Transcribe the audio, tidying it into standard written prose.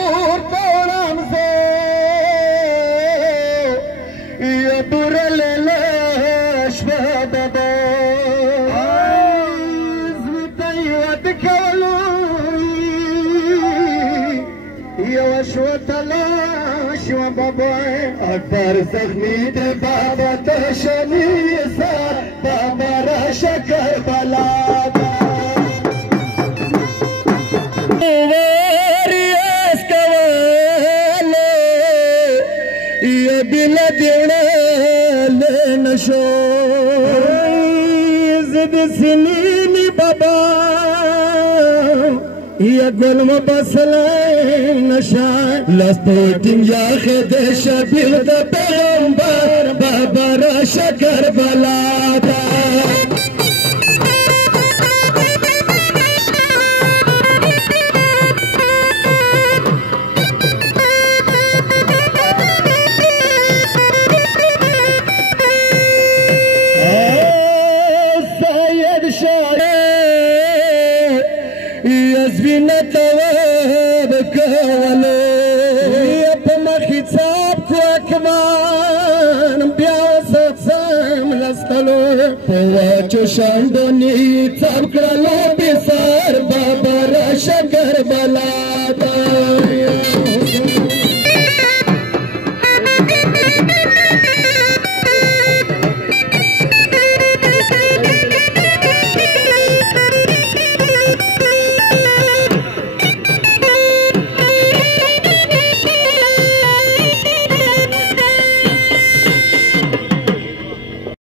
اور پورم سے یا برل لاش بابا زویت کولوی یا وشوت لاش بابا اکبر زخمی ده بابا تشنیسا بابا را شکر بلا بلا دینا لنشو زد سنینی بابا یا گل مبسلی نشا لستوتیم یا خد شبیه دا پیغمبر بابا را شکر بلا دا یزوینه تواب کولو په مخې څاپ کو اکمان بیا وسڅم لستلو په واچو شاندونې څاپ کړلو بې سار بابا را شکر بلا